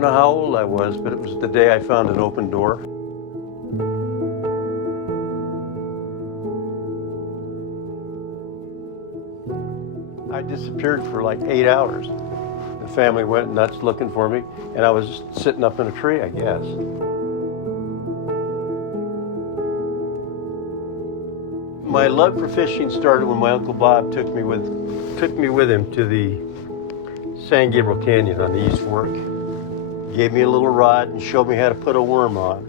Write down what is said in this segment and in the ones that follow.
don't know how old I was, but it was the day I found an open door. I disappeared for like 8 hours. The family went nuts looking for me, and I was just sitting up in a tree, I guess. My love for fishing started when my Uncle Bob took me with him to the San Gabriel Canyon on the East Fork. Gave me a little rod and showed me how to put a worm on,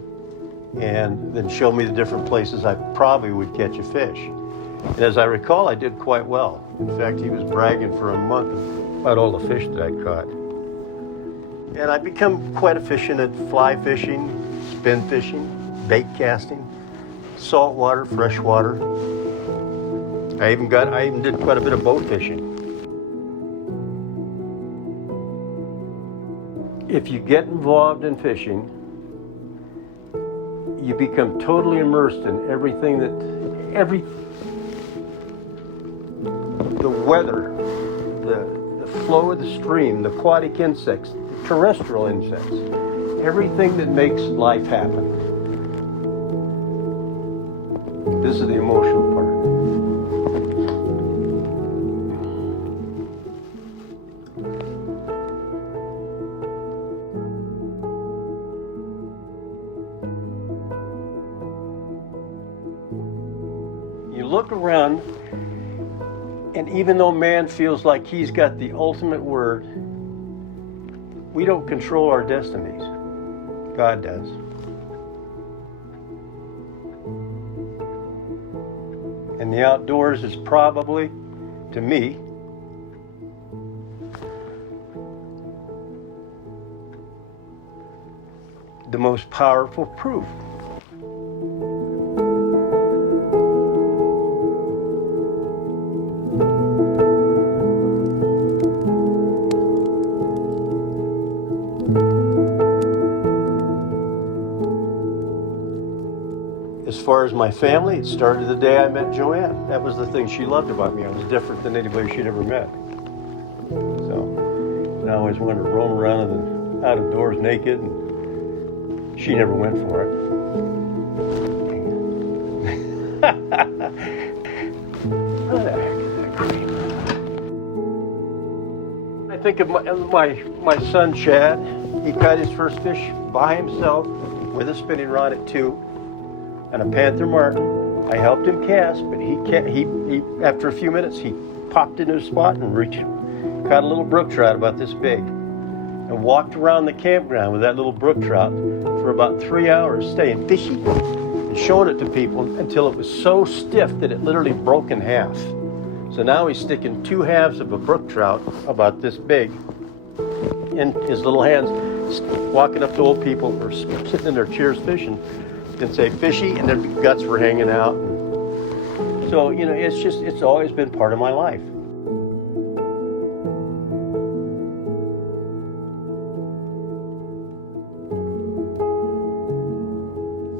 and then showed me the different places I probably would catch a fish. And as I recall, I did quite well. In fact, he was bragging for a month about all the fish that I'd caught. And I've become quite efficient at fly fishing, spin fishing, bait casting, saltwater, freshwater. I even did quite a bit of boat fishing. If you get involved in fishing, you become totally immersed in everything the weather, the flow of the stream, the aquatic insects, the terrestrial insects, everything that makes life happen. This is the emotional part. You look around, and even though man feels like he's got the ultimate word, we don't control our destinies. God does. And the outdoors is probably, to me, the most powerful proof. As far as my family, it started the day I met Joanne. That was the thing she loved about me. I was different than anybody she'd ever met. So, and I always wanted to roam around and out of doors naked, and she never went for it. What the heck is that cream? I think of my son Chad. He caught his first fish by himself with a spinning rod at 2. And a panther martin. I helped him cast, but he after a few minutes he popped into a spot and caught a little brook trout about this big, and walked around the campground with that little brook trout for about 3 hours, staying fishy and showing it to people until it was so stiff that it literally broke in half. So now he's sticking 2 halves of a brook trout about this big in his little hands, walking up to old people who are sitting in their chairs fishing, and say fishy, and their guts were hanging out. So, you know, it's always been part of my life.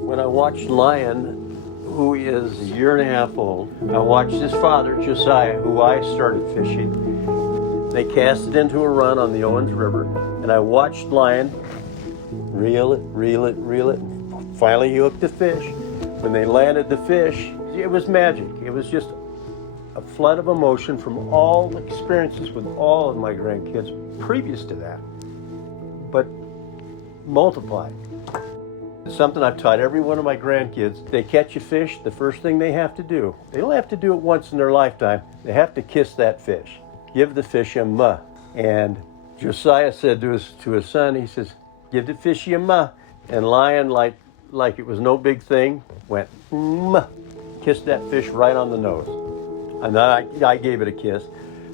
When I watched Lion, who is a year and a half old, I watched his father, Josiah, who I started fishing. They cast it into a run on the Owens River, and I watched Lion reel it. Finally, he hooked the fish. When they landed the fish, it was magic. It was just a flood of emotion from all the experiences with all of my grandkids previous to that, but multiplied. It's something I've taught every one of my grandkids. They catch a fish, the first thing they have to do, they don't have to do it once in their lifetime, they have to kiss that fish. Give the fish a muh. And Josiah said to his son, he says, give the fishy a muh. And Lion, like it was no big thing, went, kissed that fish right on the nose. And then I gave it a kiss.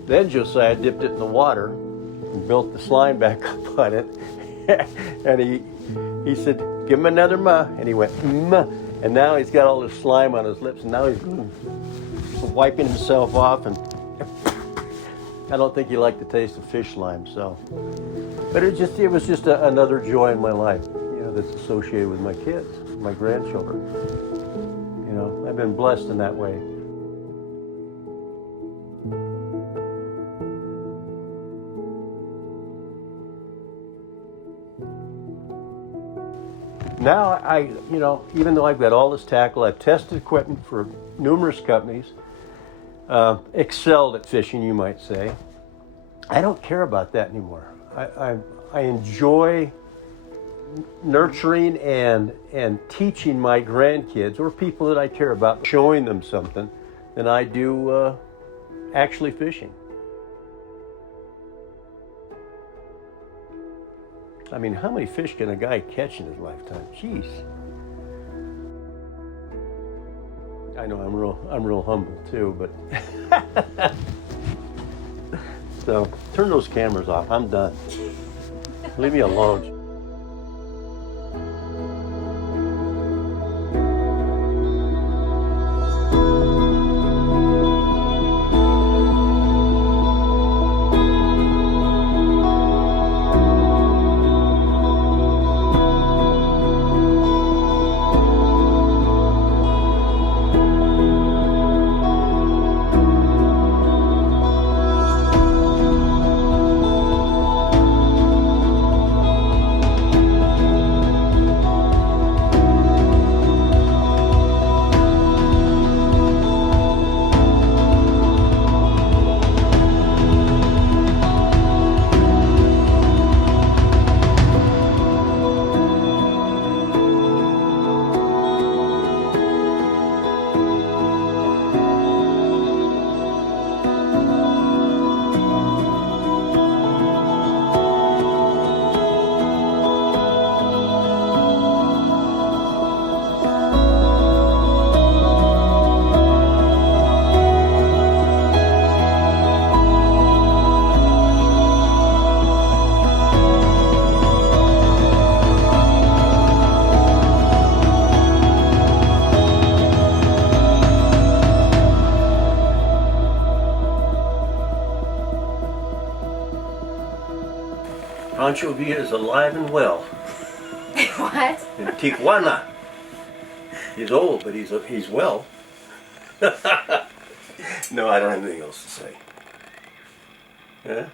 Then Josiah dipped it in the water and built the slime back up on it. And he said, give him another ma. And he went, ma. And now he's got all this slime on his lips, and now he's wiping himself off. And I don't think he liked the taste of fish slime, so. But it was just another joy in my life, you know, that's associated with my kids, my grandchildren. You know, I've been blessed in that way. now even though I've got all this tackle, I've tested equipment for numerous companies, excelled at fishing, you might say. I don't care about that anymore. I enjoy nurturing and teaching my grandkids or people that I care about, showing them something, than I do actually fishing. I mean, how many fish can a guy catch in his lifetime? Jeez. I know I'm real humble too, but so turn those cameras off. I'm done. Leave me alone. Pancho Villa is alive and well. What? In Tijuana. He's old, but he's well. No, I don't have anything else to say. Yeah?